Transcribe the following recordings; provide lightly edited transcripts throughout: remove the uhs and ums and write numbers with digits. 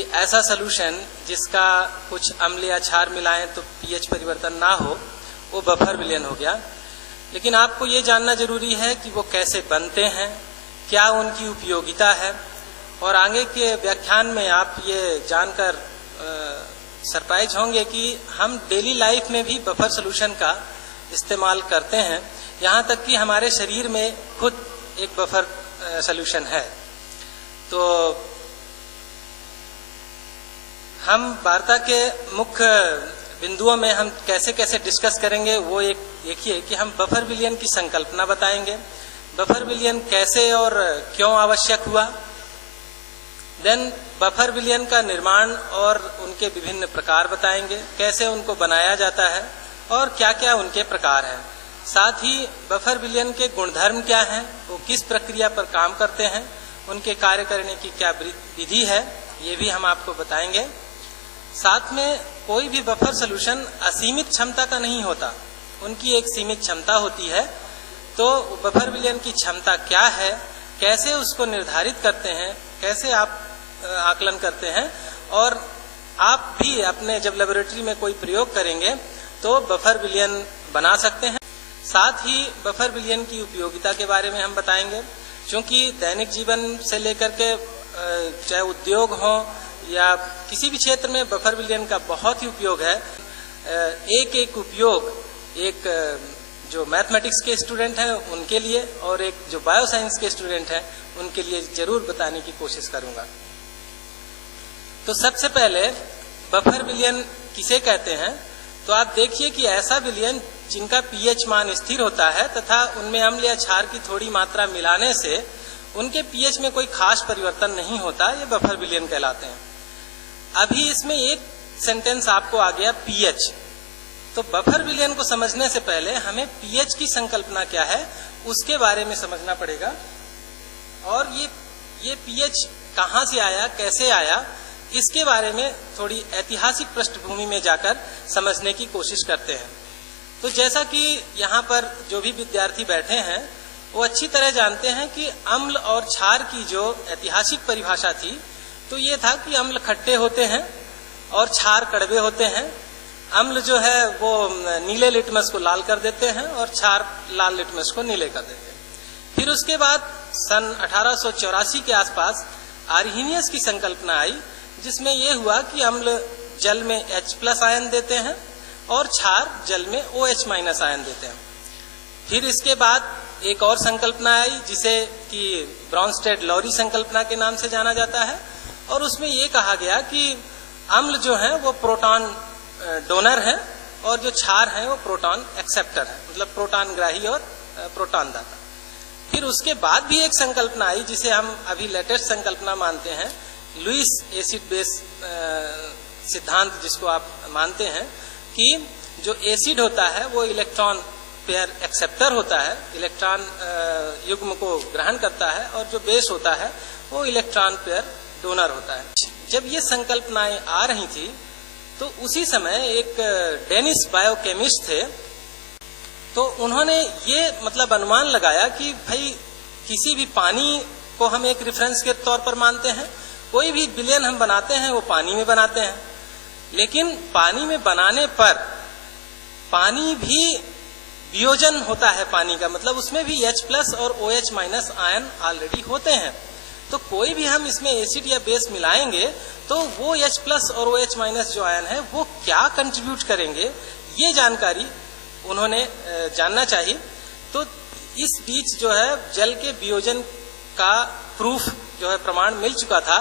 कि ऐसा सॉल्यूशन जिसका कुछ अम्ल या क्षार मिलाएं तो पीएच परिवर्तन ना हो, वो बफर विलयन हो गया। लेकिन आपको ये जानना जरूरी है कि वो कैसे बनते हैं, क्या उनकी उपयोगिता है, और आगे के व्याख्यान में आप ये जानकर सरप्राइज होंगे कि हम डेली लाइफ में भी बफर सॉल्यूशन का इस्तेमाल करते हैं। यहाँ तक कि हमारे शरीर में खुद एक बफर सॉल्यूशन है। तो हम वार्ता के मुख्य बिंदुओं में हम कैसे कैसे डिस्कस करेंगे वो एक देखिए कि हम बफर विलयन की संकल्पना बताएंगे, बफर विलयन कैसे और क्यों आवश्यक हुआ, देन बफर विलयन का निर्माण और उनके विभिन्न प्रकार बताएंगे, कैसे उनको बनाया जाता है और क्या क्या उनके प्रकार हैं। साथ ही बफर विलयन के गुणधर्म क्या हैं, वो किस प्रक्रिया पर काम करते हैं, उनके कार्य करने की क्या विधि है, ये भी हम आपको बताएंगे। साथ में कोई भी बफर सॉल्यूशन असीमित क्षमता का नहीं होता, उनकी एक सीमित क्षमता होती है। तो बफर विलयन की क्षमता क्या है, कैसे उसको निर्धारित करते हैं, कैसे आप आकलन करते हैं, और आप भी अपने जब लेबोरेटरी में कोई प्रयोग करेंगे तो बफर विलयन बना सकते हैं। साथ ही बफर विलयन की उपयोगिता के बारे में हम बताएंगे, क्योंकि दैनिक जीवन से लेकर के चाहे उद्योग हो या किसी भी क्षेत्र में बफर विलयन का बहुत ही उपयोग है। एक एक उपयोग एक जो मैथमेटिक्स के स्टूडेंट हैं उनके लिए और एक जो बायो साइंस के स्टूडेंट हैं उनके लिए जरूर बताने की कोशिश करूंगा। तो सबसे पहले बफर विलयन किसे कहते हैं, तो आप देखिए कि ऐसा विलयन जिनका पीएच मान स्थिर होता है तथा उनमें अम्ल या क्षार की थोड़ी मात्रा मिलाने से उनके पीएच में कोई खास परिवर्तन नहीं होता, ये बफर विलयन कहलाते हैं। अभी इसमें एक सेंटेंस आपको आ गया पीएच, तो बफर विलयन को समझने से पहले हमें पीएच की संकल्पना क्या है उसके बारे में समझना पड़ेगा, और ये पीएच कहां से आया, कैसे आया, इसके बारे में थोड़ी ऐतिहासिक पृष्ठभूमि में जाकर समझने की कोशिश करते हैं। तो जैसा कि यहाँ पर जो भी विद्यार्थी बैठे हैं वो अच्छी तरह जानते हैं कि अम्ल और क्षार की जो ऐतिहासिक परिभाषा थी तो ये था कि अम्ल खट्टे होते हैं और क्षार कड़वे होते हैं। अम्ल जो है वो नीले लिटमस को लाल कर देते हैं और क्षार लाल लिटमस को नीले कर देते हैं। फिर उसके बाद सन 1884 के आसपास आर्हीनियस की संकल्पना आई, जिसमें यह हुआ कि अम्ल जल में H+ आयन देते हैं और क्षार जल में OH- आयन देते हैं। फिर इसके बाद एक और संकल्पना आई जिसे कि ब्राउनस्टेड-लॉरी संकल्पना के नाम से जाना जाता है, और उसमें ये कहा गया कि अम्ल जो है वो प्रोटॉन डोनर है और जो क्षार है वो प्रोटॉन एक्सेप्टर है, मतलब प्रोटॉन ग्राही और प्रोटॉन दाता। फिर उसके बाद भी एक संकल्पना आई जिसे हम अभी लेटेस्ट संकल्पना मानते हैं, लुईस एसिड बेस सिद्धांत, जिसको आप मानते हैं कि जो एसिड होता है वो इलेक्ट्रॉन पेयर एक्सेप्टर होता है, इलेक्ट्रॉन युग्म को ग्रहण करता है, और जो बेस होता है वो इलेक्ट्रॉन पेयर डोनर होता है। जब ये संकल्पनाएं आ रही थी तो उसी समय एक डेनिस बायोकेमिस्ट थे, तो उन्होंने ये मतलब अनुमान लगाया कि भाई किसी भी पानी को हम एक रेफरेंस के तौर पर मानते हैं, कोई भी विलयन हम बनाते हैं वो पानी में बनाते हैं, लेकिन पानी में बनाने पर पानी भी वियोजन होता है, पानी का मतलब उसमें भी H+ और OH- आयन ऑलरेडी होते हैं। तो कोई भी हम इसमें एसिड या बेस मिलाएंगे तो वो H+ और OH- जो आयन है वो क्या कंट्रीब्यूट करेंगे, ये जानकारी उन्होंने जानना चाहिए। तो इस बीच जो है जल के वियोजन का प्रूफ जो है प्रमाण मिल चुका था।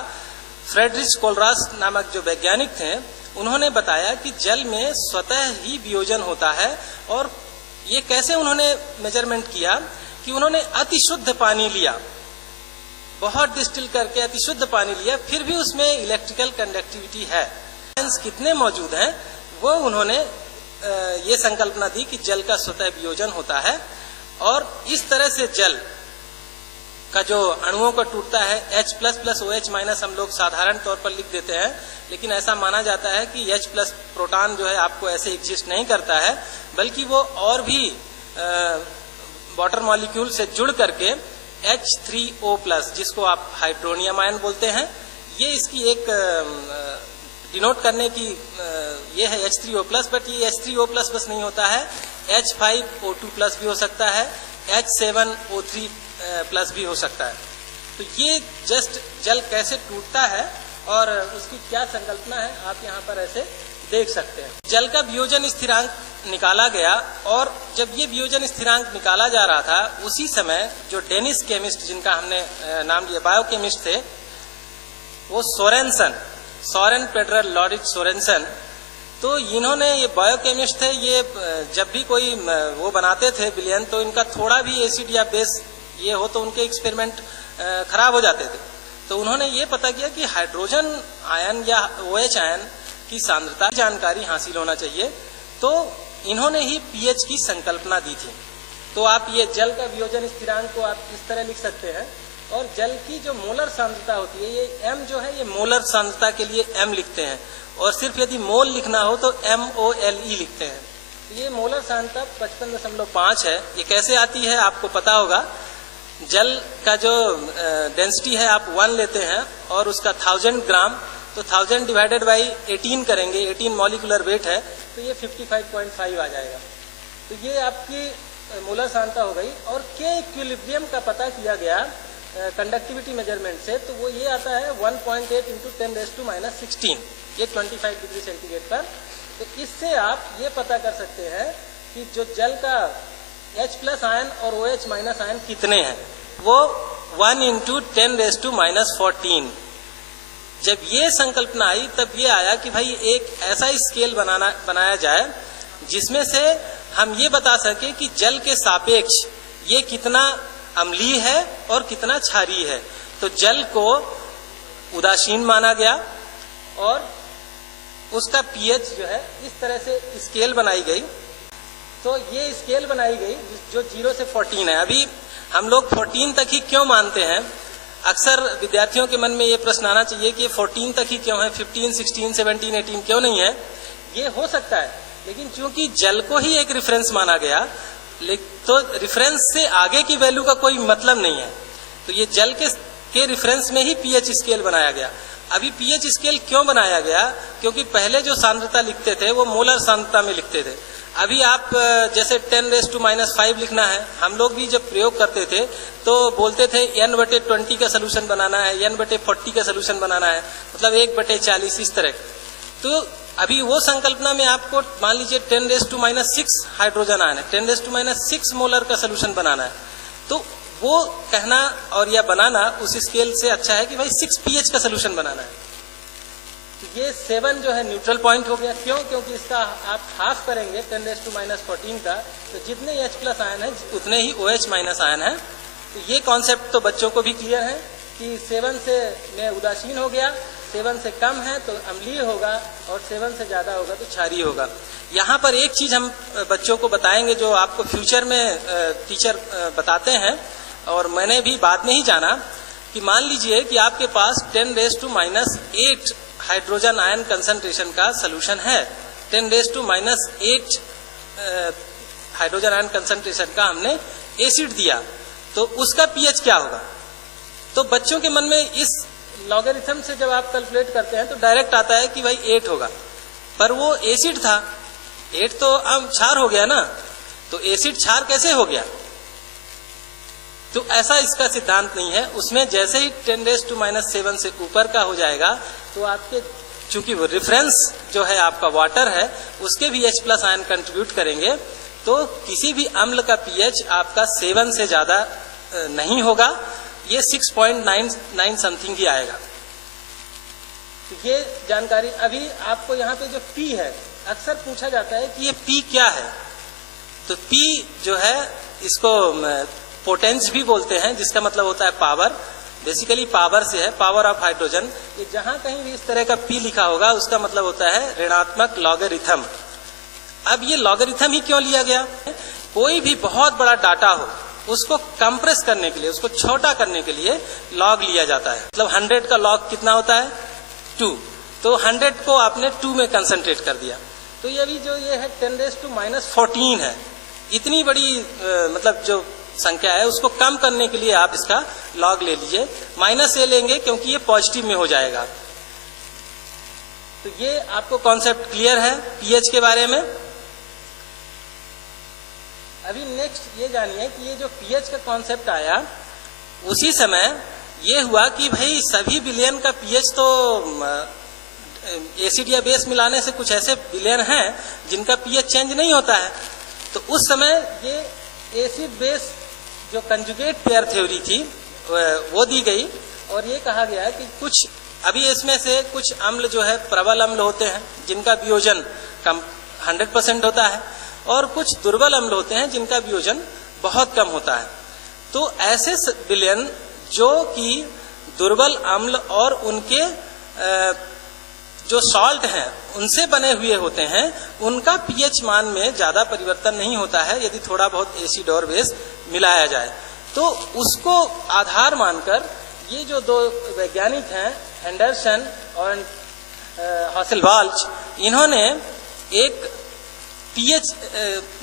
फ्रेडरिच कोलरास नामक जो वैज्ञानिक थे उन्होंने बताया कि जल में स्वतः ही वियोजन होता है, और ये कैसे उन्होंने मेजरमेंट किया कि उन्होंने अति शुद्ध पानी लिया, बहुत डिस्टिल करके अति शुद्ध पानी लिया, फिर भी उसमें इलेक्ट्रिकल कंडक्टिविटी है, आयंस कितने मौजूद हैं, वो उन्होंने ये संकल्पना दी कि जल का स्वतः वियोजन होता है। और इस तरह से जल का जो अणुओं का टूटता है H++ OH- हम लोग साधारण तौर पर लिख देते हैं, लेकिन ऐसा माना जाता है कि H+ प्रोटॉन जो है आपको ऐसे एग्जिस्ट नहीं करता है, बल्कि वो और भी वाटर मॉलिक्यूल से जुड़ करके H3O+, जिसको आप हाइड्रोनियम आयन बोलते हैं, ये इसकी एक डिनोट करने की ये है H3O+, बट ये H3O+ बस नहीं होता है, H5O2+ भी हो सकता है, H7O3+ भी हो सकता है। तो ये जस्ट जल कैसे टूटता है और उसकी क्या संकल्पना है आप यहाँ पर ऐसे देख सकते हैं। जल का वियोजन स्थिरांक निकाला गया और जब ये वियोजन स्थिरांक निकाला जा रहा था उसी समय जो डेनिश केमिस्ट जिनका हमने नाम लिया बायोकेमिस्ट थे, वो सोरेन पेड्रर लॉरिट सोरेनसन, तो इन्होंने ये बायोकेमिस्ट थे, ये जब भी कोई वो बनाते थे विलयन तो इनका थोड़ा भी एसिड या बेस ये हो तो उनके एक्सपेरिमेंट खराब हो जाते थे। तो उन्होंने ये पता किया कि हाइड्रोजन आयन या OH आयन की सांद्रता जानकारी हासिल होना चाहिए, तो इन्होंने ही pH की संकल्पना दी थी। तो आप ये जल का वियोजन स्थिरांक को आप इस तरह लिख सकते हैं और जल की जो मोलर सांद्रता होती है, ये m जो है ये मोलर सांद्रता के लिए m लिखते हैं और सिर्फ यदि मोल लिखना हो तो MOLE लिखते हैं। ये मोलर सांद्रता 55.5 है। ये कैसे आती है आपको पता होगा। जल का जो डेंसिटी है आप 1 लेते हैं और उसका 1000 ग्राम, तो 1000 डिवाइडेड बाई 18 करेंगे, 18 मॉलिक्यूलर वेट है, तो ये 55.5 आ जाएगा। तो ये आपकी मोलर सांद्रता हो गई। और के इक्विलिब्रियम का पता किया गया कंडक्टिविटी मेजरमेंट से, तो वो ये आता है 1.8 × 10⁻16, ये 25 डिग्री सेंटीग्रेड पर। तो इससे आप ये पता कर सकते हैं कि जो जल का H+ आयन और OH- आयन कितने हैं, वो 1 × 10⁻14। जब ये संकल्पना आई तब ये आया कि भाई एक ऐसा स्केल बनाया जाए जिसमें से हम ये बता सके कि जल के सापेक्ष ये कितना अम्लीय है और कितना क्षारीय है। तो जल को उदासीन माना गया और उसका pH जो है इस तरह से स्केल बनाई गई। तो ये स्केल बनाई गई जो 0 से 14 है। अभी हम लोग 14 तक ही क्यों मानते हैं, अक्सर विद्यार्थियों के मन में ये प्रश्न आना चाहिए कि 14 तक ही क्यों है, 15, 16, 17, 18 क्यों नहीं है। ये हो सकता है, लेकिन चूंकि जल को ही एक रेफरेंस माना गया, तो रेफरेंस से आगे की वैल्यू का कोई मतलब नहीं है। तो ये जल के रेफरेंस में ही pH स्केल बनाया गया। अभी pH स्केल क्यों बनाया गया, क्योंकि पहले जो सांद्रता लिखते थे वो मोलर सांद्रता में लिखते थे। अभी आप जैसे 10⁻5 लिखना है, हम लोग भी जब प्रयोग करते थे तो बोलते थे n/20 का सोल्यूशन बनाना है, n/40 का सोल्यूशन बनाना है, मतलब 1/40 इस तरह। तो अभी वो संकल्पना में आपको मान लीजिए 10⁻6 हाइड्रोजन आयन है, 10⁻6 मोलर का सोल्यूशन बनाना है, तो वो कहना और या बनाना उस स्केल से अच्छा है कि भाई 6 pH का सोल्यूशन बनाना है। ये 7 जो है न्यूट्रल पॉइंट हो गया। क्यों? क्योंकि इसका आप हाफ करेंगे 10⁻14 का, तो जितने H+ आयन है उतने ही OH- आयन है। तो ये कॉन्सेप्ट तो बच्चों को भी क्लियर है कि 7 से में उदासीन हो गया, 7 से कम है तो अम्लीय होगा और 7 से ज्यादा होगा तो क्षारीय होगा। यहाँ पर एक चीज हम बच्चों को बताएंगे जो आपको फ्यूचर में टीचर बताते हैं और मैंने भी बाद में ही जाना कि मान लीजिए कि आपके पास 10⁻8 हाइड्रोजन आयन कंसंट्रेशन का सॉल्यूशन है, 10⁻8 हाइड्रोजन आयन कंसंट्रेशन का हमने एसिड दिया, तो उसका pH क्या होगा। तो बच्चों के मन में इस लॉगरिथम से जब आप कैलकुलेट करते हैं तो डायरेक्ट आता है कि भाई 8 होगा, पर वो एसिड था, 8 तो अब क्षार हो गया ना, तो एसिड क्षार कैसे हो गया। तो ऐसा इसका सिद्धांत नहीं है। उसमें जैसे ही 10⁻7 से ऊपर का हो जाएगा तो आपके चूंकि वो रेफरेंस जो है आपका वाटर है उसके भी H+ आयन कंट्रीब्यूट करेंगे, तो किसी भी अम्ल का pH आपका 7 से ज्यादा नहीं होगा, ये 6.99 समथिंग ही आएगा। तो ये जानकारी अभी आपको यहाँ पे जो P है, अक्सर पूछा जाता है कि ये P क्या है। तो P जो है इसको पोटेंस भी बोलते हैं, जिसका मतलब होता है पावर। बेसिकली पावर से है, पावर ऑफ हाइड्रोजन। ये जहां कहीं भी इस तरह का P लिखा होगा उसका मतलब होता है ऋणात्मक लॉगरिथम। अब ये लॉगरिथम ही क्यों लिया गया, कोई भी बहुत बड़ा डाटा हो उसको कंप्रेस करने के लिए, उसको छोटा करने के लिए लॉग लिया जाता है। मतलब 100 का लॉग कितना होता है 2, तो 100 को आपने 2 में कंसंट्रेट कर दिया। तो ये भी जो ये है 10⁻14 है, इतनी बड़ी मतलब जो संख्या है उसको कम करने के लिए आप इसका लॉग ले लीजिए। -a लेंगे क्योंकि ये पॉजिटिव में हो जाएगा। तो ये आपको कॉन्सेप्ट क्लियर है पीएच के बारे में। अभी नेक्स्ट ये जानिए कि ये जो पीएच का कॉन्सेप्ट आया उसी समय ये हुआ कि भाई सभी विलयन का पीएच तो एसिड या बेस मिलाने से कुछ ऐसे विलयन हैं जिनका पीएच चेंज नहीं होता है। तो उस समय ये एसिड बेस जो कंजुगेट पेयर थ्योरी थी वो दी गई और ये कहा गया कि कुछ अभी इसमें से कुछ अम्ल जो है प्रबल अम्ल होते हैं जिनका वियोजन कम 100% होता है और कुछ दुर्बल अम्ल होते हैं जिनका वियोजन बहुत कम होता है। तो ऐसे विलयन जो कि दुर्बल अम्ल और उनके जो सॉल्ट हैं उनसे बने हुए होते हैं उनका पीएच मान में ज्यादा परिवर्तन नहीं होता है यदि थोड़ा बहुत एसिड और बेस मिलाया जाए। तो उसको आधार मानकर ये जो दो वैज्ञानिक हैं एंडरसन और हासेलवाल्च, इन्होंने एक पीएच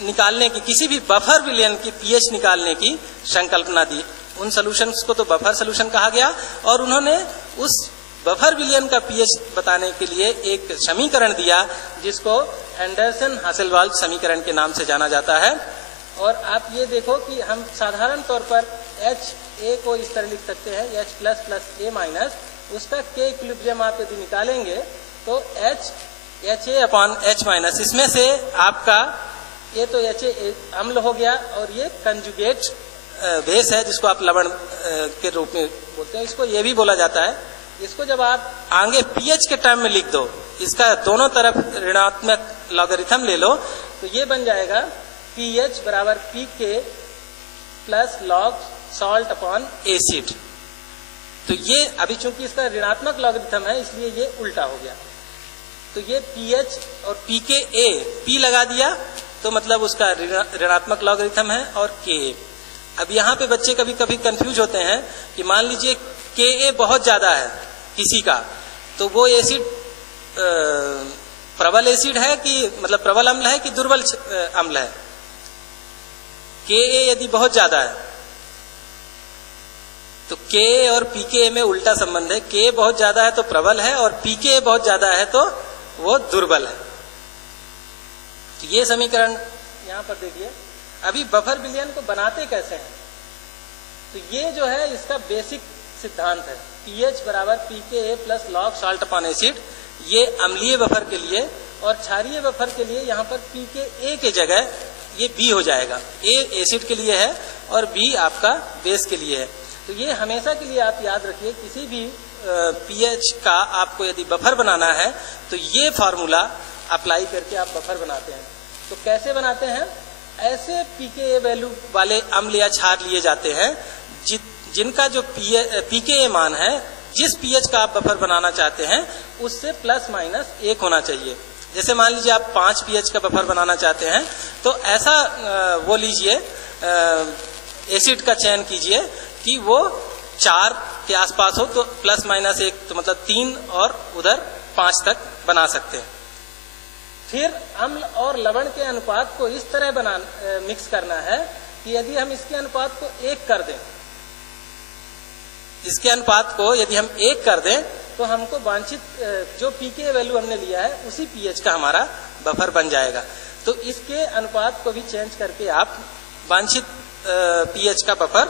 निकालने की, किसी भी बफर विलयन की पीएच निकालने की संकल्पना दी। उन सॉल्यूशंस को तो बफर सॉल्यूशन कहा गया और उन्होंने उस बफर विलयन का पीएच बताने के लिए एक समीकरण दिया जिसको एंडरसन हासेलवाल्च समीकरण के नाम से जाना जाता है। और आप ये देखो कि हम साधारण तौर पर HA को इस तरह लिख सकते हैं H++A-, उसका K इक्विलिब्रियम आप यदि निकालेंगे तो HA/H-, इसमें से आपका ये तो HA अम्ल हो गया और ये कंजुगेट बेस है जिसको आप लवण के रूप में बोलते हैं, इसको ये भी बोला जाता है। इसको जब आप आगे पीएच के टर्म में लिख दो, इसका दोनों तरफ ऋणात्मक लॉगरिथम ले लो तो ये बन जाएगा pH बराबर pK plus log salt upon acid. तो ये अभी चूंकि इसका ऋणात्मक लॉगरिथम है इसलिए ये उल्टा हो गया। तो ये pH और pKa, P लगा दिया तो मतलब उसका ऋणात्मक लॉगरिथम है और Ka। अब यहाँ पे बच्चे कभी कभी कंफ्यूज होते हैं कि मान लीजिए Ka बहुत ज्यादा है किसी का, तो वो एसिड प्रबल एसिड है कि मतलब प्रबल अम्ल है कि दुर्बल अम्ल है। Ka यदि बहुत ज्यादा है तो Ka और pKa में उल्टा संबंध है। Ka बहुत ज्यादा है तो प्रबल है और pKa बहुत ज्यादा है तो वो दुर्बल है। तो ये समीकरण यहाँ पर देखिए। अभी बफर विलयन को बनाते कैसे हैं, तो ये जो है इसका बेसिक सिद्धांत है pH बराबर pKa plus log salt upon acid. ये अम्लीय बफर के लिए और क्षारीय बफर के लिए यहाँ पर pKa के जगह ये B हो जाएगा। A एसिड के लिए है और B आपका बेस के लिए है। तो ये हमेशा के लिए आप याद रखिए, किसी भी pH का आपको यदि बफर बनाना है तो ये फार्मूला अप्लाई करके आप बफर बनाते हैं। तो कैसे बनाते हैं, ऐसे pKa वैल्यू वाले अम्ल या क्षार लिए जाते हैं जिनका जो pKa मान है, जिस pH का आप बफर बनाना चाहते हैं उससे ±1 होना चाहिए। जैसे मान लीजिए आप 5 pH का बफर बनाना चाहते हैं तो ऐसा वो लीजिए, एसिड का चयन कीजिए कि वो 4 के आसपास हो तो ±1, तो मतलब 3 और उधर 5 तक बना सकते हैं। फिर अम्ल और लवण के अनुपात को इस तरह मिक्स करना है कि यदि हम इसके अनुपात को 1 कर दें, इसके अनुपात को यदि हम 1 कर दें तो हमको वांछित जो pKa वैल्यू हमने लिया है उसी pH का हमारा बफर बन जाएगा। तो इसके अनुपात को भी चेंज करके आप वांछित pH का बफर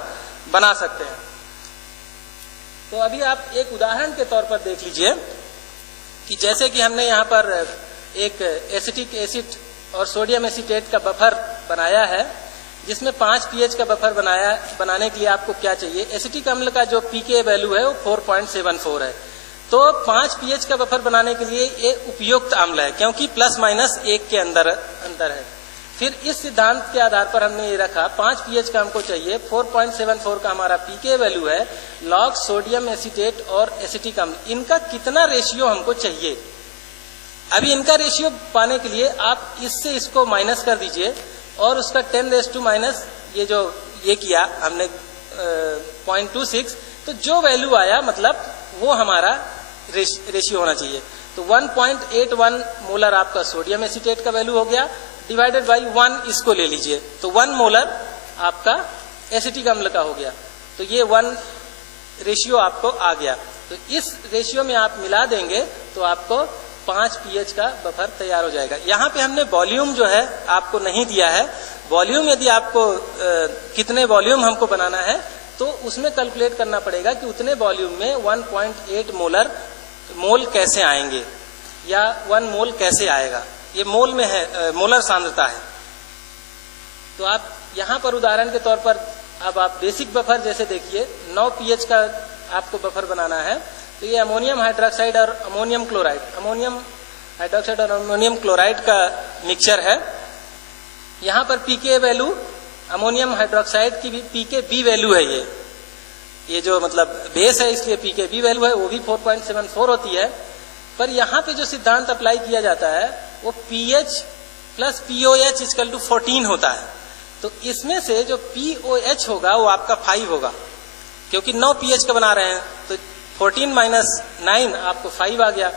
बना सकते हैं। तो अभी आप एक उदाहरण के तौर पर देख लीजिए कि जैसे कि हमने यहाँ पर एक एसिटिक एसिड और सोडियम एसीटेट का बफर बनाया है जिसमें 5 pH का बफर बनाने के लिए आपको क्या चाहिए, एसिटिक अम्ल का जो pKa वैल्यू है वो 4.74 है। तो 5 pH का बफर बनाने के लिए ये उपयुक्त अम्ल है क्योंकि ±1 के अंदर है। फिर इस सिद्धांत के आधार पर हमने ये रखा 5 pH का हमको चाहिए, 4.74 का हमारा pKa वैल्यू है, लॉग सोडियम एसीटेट और एसिटिक अम्ल, इनका कितना रेशियो हमको चाहिए। अभी इनका रेशियो पाने के लिए आप इससे इसको माइनस कर दीजिए और उसका 10⁻⁻, ये किया हमने 0.26, तो जो वैल्यू आया मतलब वो हमारा रेशियो होना चाहिए। तो 1.81 मोलर आपका सोडियम एसीटेट का वैल्यू हो गया, डिवाइडेड बाई 1 इसको ले लीजिए तो 1 मोलर आपका एसिटिक अम्ल का हो गया, तो ये 1 रेशियो आपको आ गया। तो इस रेशियो में आप मिला देंगे तो आपको 5 pH का बफर तैयार हो जाएगा। यहाँ पे हमने वॉल्यूम जो है आपको नहीं दिया है। वॉल्यूम यदि आपको कितने वॉल्यूम हमको बनाना है तो उसमें कैलकुलेट करना पड़ेगा कि उतने वॉल्यूम में 1.8 मोल कैसे आएंगे या 1 मोल कैसे आएगा, ये मोल में है, मोलर सांद्रता है। तो आप यहाँ पर उदाहरण के तौर पर अब आप बेसिक बफर जैसे देखिए 9 pH का आपको बफर बनाना है, तो ये अमोनियम हाइड्रोक्साइड और अमोनियम क्लोराइड, अमोनियम हाइड्रोक्साइड और अमोनियम क्लोराइड का मिक्सचर है। यहाँ पर पीके वैल्यू अमोनियम हाइड्रोक्साइड की भी पीके बी वैल्यू है, ये जो मतलब बेस है इसलिए पीके बी वैल्यू है, वो भी 4.74 होती है। पर यहाँ पे जो सिद्धांत अप्लाई किया जाता है वो pH plus pOH equal to 14 होता है। तो इसमें से जो पीओएच होगा वो आपका 5 होगा, क्योंकि 9 pH का बना रहे हैं, तो 14 माइनस 9 आपको 5 आ गया।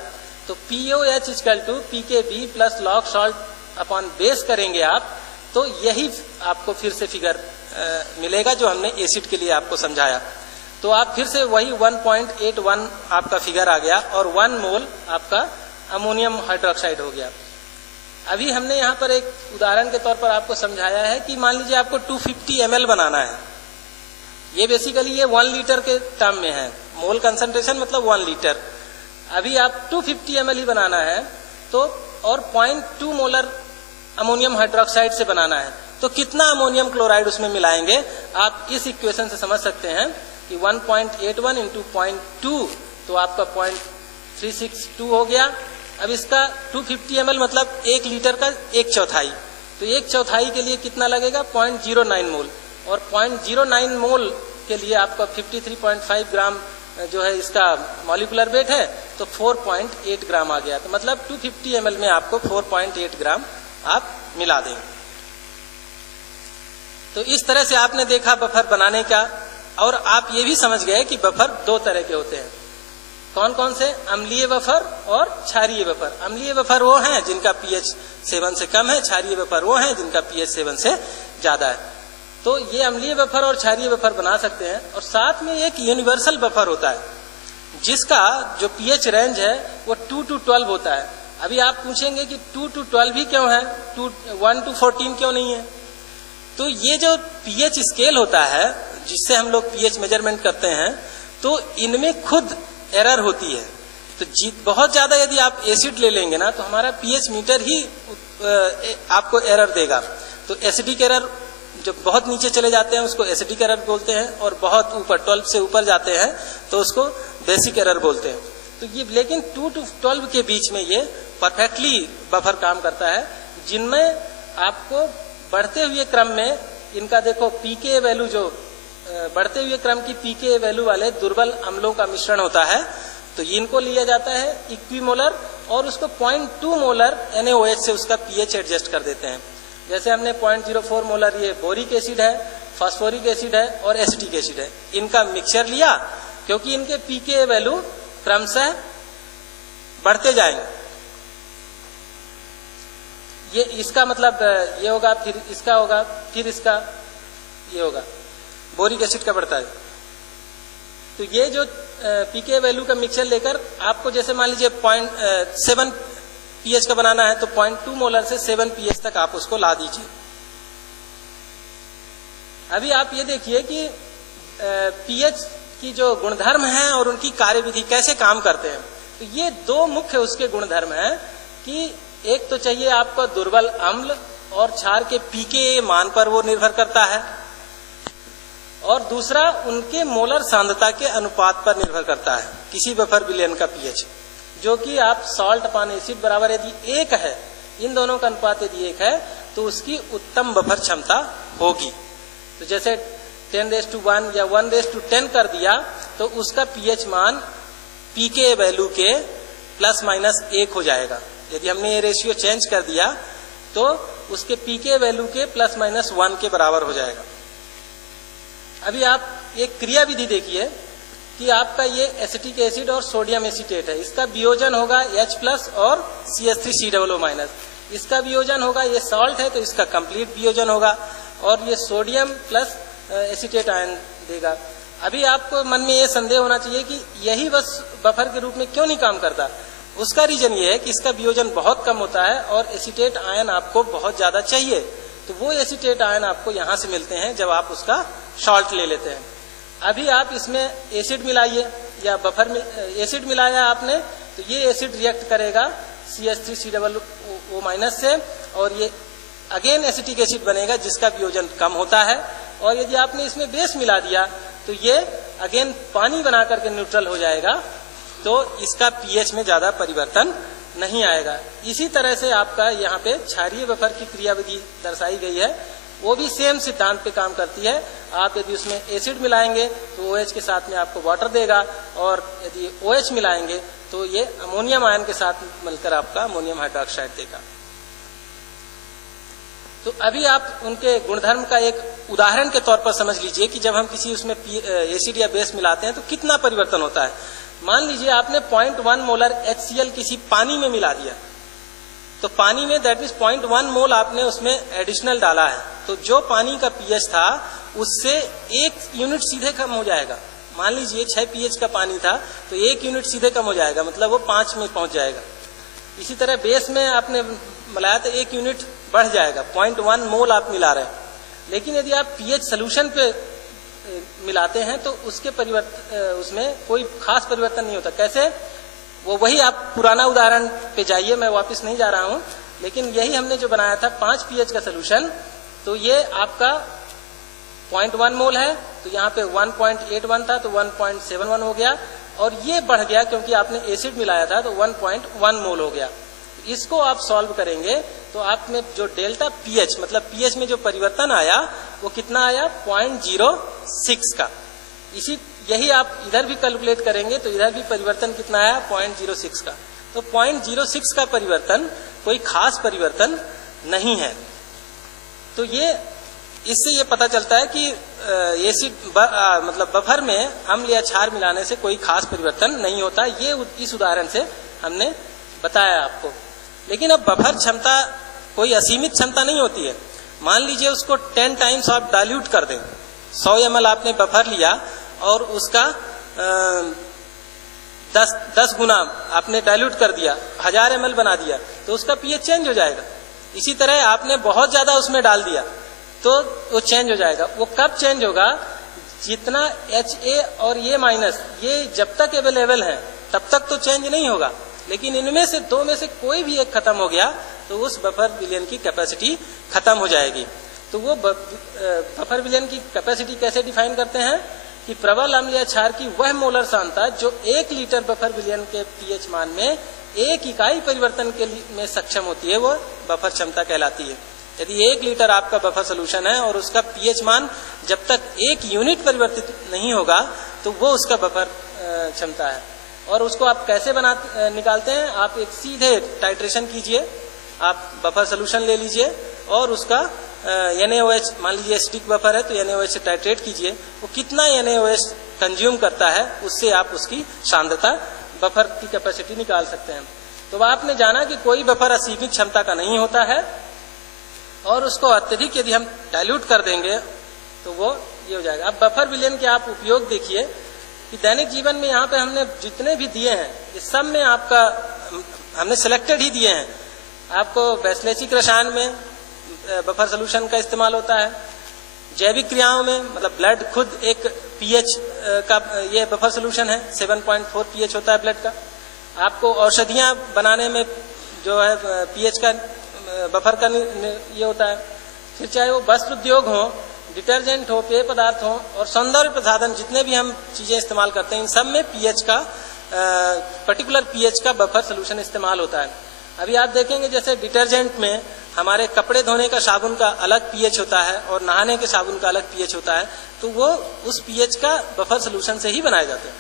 तो pOH equal to pK b plus log salt upon base करेंगे आप, तो यही आपको फिर से फिगर मिलेगा जो हमने एसिड के लिए आपको समझाया। तो आप फिर से वही 1.81 आपका फिगर आ गया और 1 मोल आपका अमोनियम हाइड्रोक्साइड हो गया। अभी हमने यहाँ पर एक उदाहरण के तौर पर आपको समझाया है कि मान लीजिए आपको 250 ml बनाना है। ये बेसिकली ये 1 लीटर के टर्म में है, मोल कंसंट्रेशन मतलब 1 लीटर। अभी आप 250 ml ही बनाना है तो और 0.2 मोलर अमोनियम हाइड्रोक्साइड से बनाना है, तो कितना अमोनियम क्लोराइड उसमें मिलाएंगे आप इस इक्वेशन से समझ सकते हैं कि 1.81 इंटू 0.2 तो आपका 0.362 हो गया। अब इसका 250 ml मतलब 1 लीटर का 1/4, तो 1/4 के लिए कितना लगेगा 0.09 मोल, और 0.09 मोल के लिए आपका 53.5 ग्राम जो है इसका मॉलिक्यूलर वेट है, तो 4.8 ग्राम आ गया। तो मतलब 250 ml में आपको 4.8 ग्राम आप मिला देंगे। तो इस तरह से आपने देखा बफर बनाने का, और आप ये भी समझ गए कि बफर 2 तरह के होते हैं। कौन कौन से? अम्लीय बफर और क्षारीय बफर। अम्लीय बफर वो हैं जिनका pH 7 से कम है, क्षारीय बफर वो हैं जिनका pH 7 से ज्यादा है। तो ये अम्लीय बफर और क्षारीय बफर बना सकते हैं। और साथ में एक यूनिवर्सल बफर होता है जिसका जो pH रेंज है वो 2 to 12 होता है। अभी आप पूछेंगे कि 2 to 12 ही क्यों है, 1 to 14 क्यों नहीं है? तो ये जो pH स्केल होता है जिससे हम लोग pH मेजरमेंट करते हैं, तो इनमें खुद एरर होती है। तो बहुत ज्यादा यदि आप एसिड ले लेंगे ना तो हमारा pH मीटर ही आपको एरर देगा। तो एसिडिक एरर जब बहुत नीचे चले जाते हैं उसको एसिडिक एरर बोलते हैं, और बहुत ऊपर 12 से ऊपर जाते हैं तो उसको बेसिक एरर बोलते हैं। तो ये लेकिन 2 to 12 के बीच में ये परफेक्टली बफर काम करता है, जिनमें आपको बढ़ते हुए क्रम में इनका देखो पीके वैल्यू जो बढ़ते हुए क्रम की पीके वैल्यू वाले दुर्बल अम्लों का मिश्रण होता है, तो इनको लिया जाता है इक्विमोलर और उसको 0.2 मोलर NaOH से उसका pH एडजस्ट कर देते हैं। जैसे हमने 0.04 मोलर ये बोरिक एसिड है, फास्फोरिक एसिड है और एसिटिक एसिड है, इनका मिक्सचर लिया, क्योंकि इनके पीके वैल्यू क्रमशः बढ़ते जाएंगे। ये इसका मतलब ये होगा, फिर इसका होगा, फिर इसका ये होगा, बोरिक एसिड का बढ़ता है। तो ये जो पीके वैल्यू का मिक्सचर लेकर आपको जैसे मान लीजिए 0.7 pH का बनाना है तो 0.2 मोलर से 7 pH तक आप उसको ला दीजिए। अभी आप ये देखिए कि pH की जो गुणधर्म हैं और उनकी कार्यविधि कैसे काम करते हैं। तो ये 2 मुख्य उसके गुणधर्म हैं कि एक तो चाहिए आपको दुर्बल अम्ल और क्षार के पीके मान पर वो निर्भर करता है, और दूसरा उनके मोलर सांद्रता के अनुपात पर निर्भर करता है किसी बफर विलयन का pH, जो कि आप सॉल्ट अपान एसिड बराबर यदि 1 है, इन दोनों का अनुपात यदि 1 है तो उसकी उत्तम बफर क्षमता होगी। तो जैसे 10⁻1 या 1:10 कर दिया तो उसका pH मान पीके वैल्यू के ±1 हो जाएगा। यदि हमने ये रेशियो चेंज कर दिया तो उसके पीके वैल्यू के ±1 के बराबर हो जाएगा। अभी आप एक क्रिया विधि देखिए कि आपका ये एसिटिक एसिड और सोडियम एसीटेट है, इसका वियोजन होगा H+ और CH3COO-। इसका वियोजन होगा, ये सॉल्ट है तो इसका कंप्लीट वियोजन होगा, और ये सोडियम प्लस एसीटेट आयन देगा। अभी आपको मन में ये संदेह होना चाहिए कि यही बस बफर के रूप में क्यों नहीं काम करता। उसका रीजन ये है कि इसका वियोजन बहुत कम होता है और एसीटेट आयन आपको बहुत ज्यादा चाहिए। तो वो एसीटेट आयन आपको यहां से मिलते हैं जब आप उसका सॉल्ट ले लेते हैं। अभी आप इसमें एसिड मिलाइए या बफर में एसिड मिलाया आपने, तो ये एसिड रिएक्ट करेगा CH3COO- से, और ये अगेन एसिटिक एसिड बनेगा जिसका वियोजन कम होता है। और यदि आपने इसमें बेस मिला दिया तो ये अगेन पानी बना करके न्यूट्रल हो जाएगा, तो इसका पीएच में ज्यादा परिवर्तन नहीं आएगा। इसी तरह से आपका यहाँ पे क्षारीय बफर की क्रियाविधि दर्शाई गई है, वो भी सेम सिद्धांत पे काम करती है। आप यदि उसमें एसिड मिलाएंगे तो OH के साथ में आपको वाटर देगा, और यदि OH मिलाएंगे तो ये अमोनियम आयन के साथ मिलकर आपका अमोनियम हाइड्रोक्साइड देगा। तो अभी आप उनके गुणधर्म का एक उदाहरण के तौर पर समझ लीजिए कि जब हम किसी उसमें एसिड या बेस मिलाते हैं तो कितना परिवर्तन होता है। मान लीजिए आपने 0.1 मोलर HCl किसी पानी में मिला दिया, तो पानी में दैट मीन्स 0.1 मोल आपने उसमें एडिशनल डाला है, तो जो पानी का पीएच था उससे 1 यूनिट सीधे कम हो जाएगा। मान लीजिए 6 पीएच का पानी था तो 1 यूनिट सीधे कम हो जाएगा, मतलब वो 5 में पहुंच जाएगा। इसी तरह बेस में आपने मिलाया तो 1 यूनिट बढ़ जाएगा, 0.1 मोल आप मिला रहे हैं। लेकिन यदि आप पीएच सोल्यूशन पे मिलाते हैं तो उसके उसमें कोई खास परिवर्तन नहीं होता। कैसे? वो वही आप पुराना उदाहरण पे जाइए, मैं वापस नहीं जा रहा हूं, लेकिन यही हमने जो बनाया था 5 पीएच का सोल्यूशन, तो ये आपका 0.1 मोल है, तो यहाँ पे 1.81 था तो 1.71 हो गया, और ये बढ़ गया क्योंकि आपने एसिड मिलाया था तो 1.1 मोल हो गया। इसको आप सॉल्व करेंगे तो आप में जो डेल्टा पीएच मतलब पीएच में जो परिवर्तन आया वो कितना आया 0.06 का। यही आप इधर भी कैलकुलेट करेंगे तो इधर भी परिवर्तन कितना आया 0.06 का। तो 0.06 का परिवर्तन कोई खास परिवर्तन नहीं है। तो ये इससे ये पता चलता है कि एसिड मतलब बफर में अम्ल या क्षार मिलाने से कोई खास परिवर्तन नहीं होता। ये इस उदाहरण से हमने बताया आपको। लेकिन अब बफर क्षमता कोई असीमित क्षमता नहीं होती है। मान लीजिए उसको 10 टाइम्स आप डाइल्यूट कर दें, 100 ml आपने बफर लिया और उसका 10 गुना आपने डाइल्यूट कर दिया, 1000 ml बना दिया, तो उसका पीएच चेंज हो जाएगा। इसी तरह आपने बहुत ज्यादा उसमें डाल दिया तो वो चेंज हो जाएगा। वो कब चेंज होगा? जितना HA और ये माइनस ये जब तक अवेलेबल है तब तक तो चेंज नहीं होगा, लेकिन इनमें से दो में से कोई भी एक खत्म हो गया तो उस बफर विलयन की कैपेसिटी खत्म हो जाएगी। तो वो बफर विलयन की कैपेसिटी कैसे डिफाइन करते हैं कि प्रबल अम्ल या क्षार की वह मोलर सांद्रता जो 1 लीटर बफर विलयन के पीएच मान में 1 इकाई परिवर्तन के में सक्षम होती है, वो बफर क्षमता कहलाती है। यदि 1 लीटर आपका बफर सोल्यूशन है और उसका पीएच मान जब तक 1 यूनिट परिवर्तित नहीं होगा तो वो उसका बफर क्षमता है। और उसको आप कैसे निकालते हैं? आप एक सीधे टाइट्रेशन कीजिए, आप बफर सोल्यूशन ले लीजिए और उसका NaOH, मान लीजिए एसिडिक बफर है तो NaOH से टाइट्रेट कीजिए, वो कितना NaOH कंज्यूम करता है उससे आप उसकी सांद्रता बफर की कैपेसिटी निकाल सकते हैं। तो आपने जाना कि कोई बफर असीमित क्षमता का नहीं होता है और उसको अत्यधिक यदि हम डाइल्यूट कर देंगे तो वो ये हो जाएगा। अब बफर विलयन के आप उपयोग देखिए कि दैनिक जीवन में यहाँ पे हमने जितने भी दिए हैं इस सब में आपका हमने सिलेक्टेड ही दिए हैं। आपको वैश्लेषिक रसायन में बफर सोल्यूशन का इस्तेमाल होता है, जैविक क्रियाओं में मतलब ब्लड खुद एक पीएच का ये बफर सोल्यूशन है, 7.4 पीएच होता है ब्लड का। आपको औषधियां बनाने में जो है पीएच का बफर का ये होता है। फिर चाहे वो वस्त्र उद्योग हो, डिटर्जेंट हो, पेय पदार्थ हो और सौंदर्य प्रसाधन, जितने भी हम चीजें इस्तेमाल करते हैं इन सब में पीएच का पर्टिकुलर पीएच का बफर सोल्यूशन इस्तेमाल होता है। अभी आप देखेंगे जैसे डिटर्जेंट में हमारे कपड़े धोने का साबुन का अलग पीएच होता है और नहाने के साबुन का अलग पीएच होता है, तो वो उस पीएच का बफर सोल्यूशन से ही बनाए जाते हैं।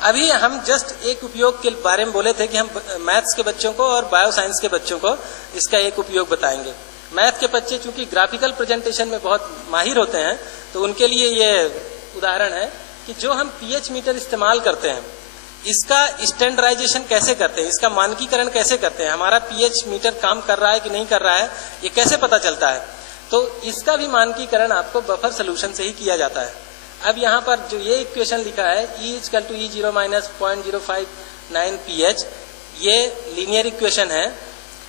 अभी हम जस्ट एक उपयोग के बारे में बोले थे कि हम मैथ्स के बच्चों को और बायो साइंस के बच्चों को इसका एक उपयोग बताएंगे। मैथ के बच्चे चूंकि ग्राफिकल प्रेजेंटेशन में बहुत माहिर होते हैं तो उनके लिए ये उदाहरण है कि जो हम पीएच मीटर इस्तेमाल करते हैं इसका स्टैंडर्डाइजेशन कैसे करते हैं, इसका मानकीकरण कैसे करते हैं, हमारा पीएच मीटर काम कर रहा है कि नहीं कर रहा है, ये कैसे पता चलता है। तो इसका भी मानकीकरण आपको बफर सोल्यूशन से ही किया जाता है। अब यहाँ पर जो ये इक्वेशन लिखा है E = E0 माइनस 0.059 pH, ये लीनियर इक्वेशन है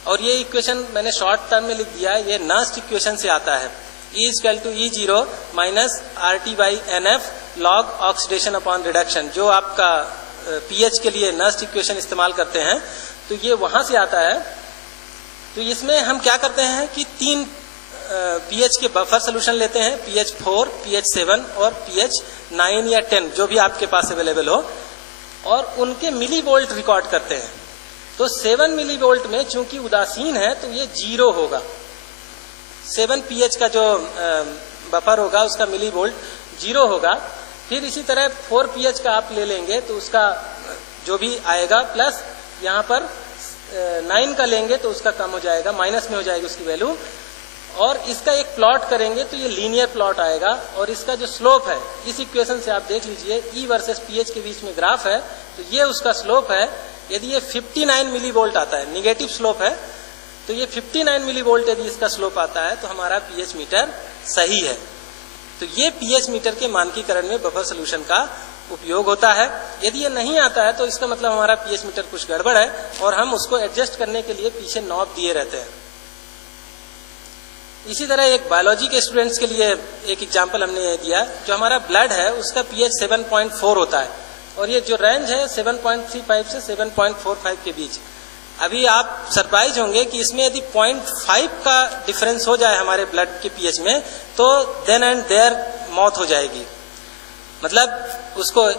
और ये इक्वेशन मैंने शॉर्ट टर्म में लिख दिया है, ये नस्ट इक्वेशन से आता है। E = E0 minus RT/NF log oxidation upon reduction, जो आपका pH के लिए नस्ट इक्वेशन इस्तेमाल करते हैं, तो ये वहां से आता है। तो इसमें हम क्या करते हैं कि 3 pH के बफर सोल्यूशन लेते हैं, pH 4, pH 7 और pH 9 या 10, जो भी आपके पास अवेलेबल हो, और उनके मिली वोल्ट रिकॉर्ड करते हैं। तो 7 मिली वोल्ट में चूंकि उदासीन है तो ये 0 होगा। 7 pH का जो बफर होगा उसका मिली वोल्ट 0 होगा। फिर इसी तरह 4 pH का आप ले लेंगे तो उसका जो भी आएगा, प्लस यहाँ पर 9 का लेंगे तो उसका कम हो जाएगा, माइनस में हो जाएगी उसकी वैल्यू। और इसका एक प्लॉट करेंगे तो ये लीनियर प्लॉट आएगा, और इसका जो स्लोप है इस इक्वेशन से आप देख लीजिए, E वर्सेस pH के बीच में ग्राफ है, तो ये उसका स्लोप है। यदि ये 59 मिली वोल्ट आता है, निगेटिव स्लोप है, तो ये 59 मिली वोल्ट यदि इसका स्लोप आता है तो हमारा pH मीटर सही है। तो ये pH मीटर के मानकीकरण में बफर सोल्यूशन का उपयोग होता है। यदि ये नहीं आता है तो इसका मतलब हमारा pH मीटर कुछ गड़बड़ है और हम उसको एडजस्ट करने के लिए पीछे नॉब दिए रहते हैं। इसी तरह एक बायोलॉजी के स्टूडेंट्स के लिए एक एग्जांपल हमने दिया, जो हमारा ब्लड है उसका pH 7.4 होता है और ये जो रेंज है 7.35 से 7.45 के बीच। अभी आप सरप्राइज होंगे कि इसमें यदि 0.5 का डिफरेंस हो जाए हमारे ब्लड के pH में, तो देन एंड देयर मौत हो जाएगी। मतलब उसको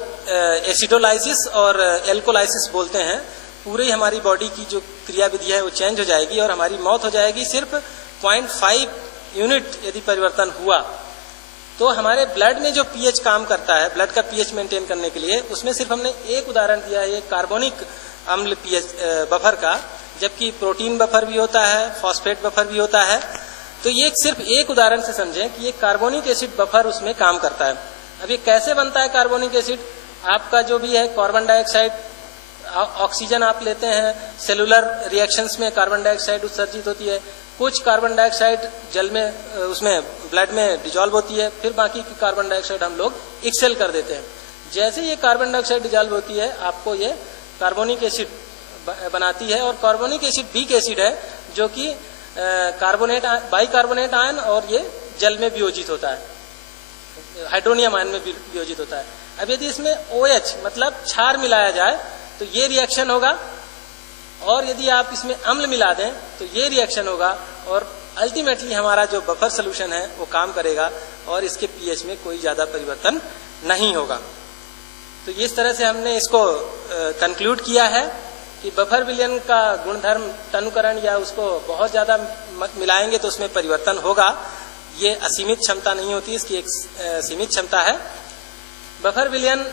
एसिडोलाइसिस और एल्कोलाइसिस बोलते हैं। पूरी हमारी बॉडी की जो क्रिया विधि है वो चेंज हो जाएगी और हमारी मौत हो जाएगी। सिर्फ 0.5 यूनिट यदि परिवर्तन हुआ तो हमारे ब्लड में जो pH काम करता है, ब्लड का pH मेंटेन करने के लिए, उसमें सिर्फ हमने एक उदाहरण दिया है, कार्बोनिक अम्ल pH बफर का, जबकि प्रोटीन बफर भी होता है, फॉस्फेट बफर भी होता है। तो ये सिर्फ एक उदाहरण से समझें कि ये कार्बोनिक एसिड बफर उसमें काम करता है। अब ये कैसे बनता है कार्बोनिक एसिड? आपका जो भी है कार्बन डाइऑक्साइड, ऑक्सीजन आप लेते हैं, सेलुलर रिएक्शंस में कार्बन डाइऑक्साइड उत्सर्जित होती है, कुछ कार्बन डाइऑक्साइड जल में उसमें ब्लड में डिजॉल्व होती है, फिर बाकी की कार्बन डाइऑक्साइड हम लोग एक्सेल कर देते हैं। जैसे ये कार्बन डाइऑक्साइड डिजॉल्व होती है, आपको ये कार्बोनिक एसिड बनाती है, और कार्बोनिक एसिड वीक एसिड है जो कि बाइकार्बोनेट आयन और ये जल में वियोजित होता है, हाइड्रोनियम आयन में वियोजित होता है। अब यदि इसमें OH मतलब क्षार मिलाया जाए तो ये रिएक्शन होगा, और यदि आप इसमें अम्ल मिला दें तो ये रिएक्शन होगा, और अल्टीमेटली हमारा जो बफर सोल्यूशन है वो काम करेगा और इसके pH में कोई ज्यादा परिवर्तन नहीं होगा। तो इस तरह से हमने इसको कंक्लूड किया है कि बफर विलयन का गुणधर्म तनुकरण या उसको बहुत ज्यादा मिलाएंगे तो उसमें परिवर्तन होगा। ये असीमित क्षमता नहीं होती, इसकी एक सीमित क्षमता है। बफर विलयन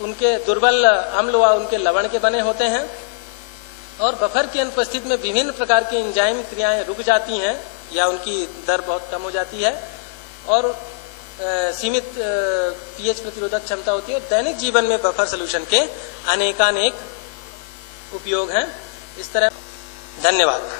उनके दुर्बल अम्ल व उनके लवण के बने होते हैं, और बफर की अनुपस्थिति में विभिन्न प्रकार की एंजाइम क्रियाएं रुक जाती हैं या उनकी दर बहुत कम हो जाती है, और सीमित pH प्रतिरोधक क्षमता होती है। दैनिक जीवन में बफर सोल्यूशन के अनेकानेक उपयोग हैं। इस तरह धन्यवाद।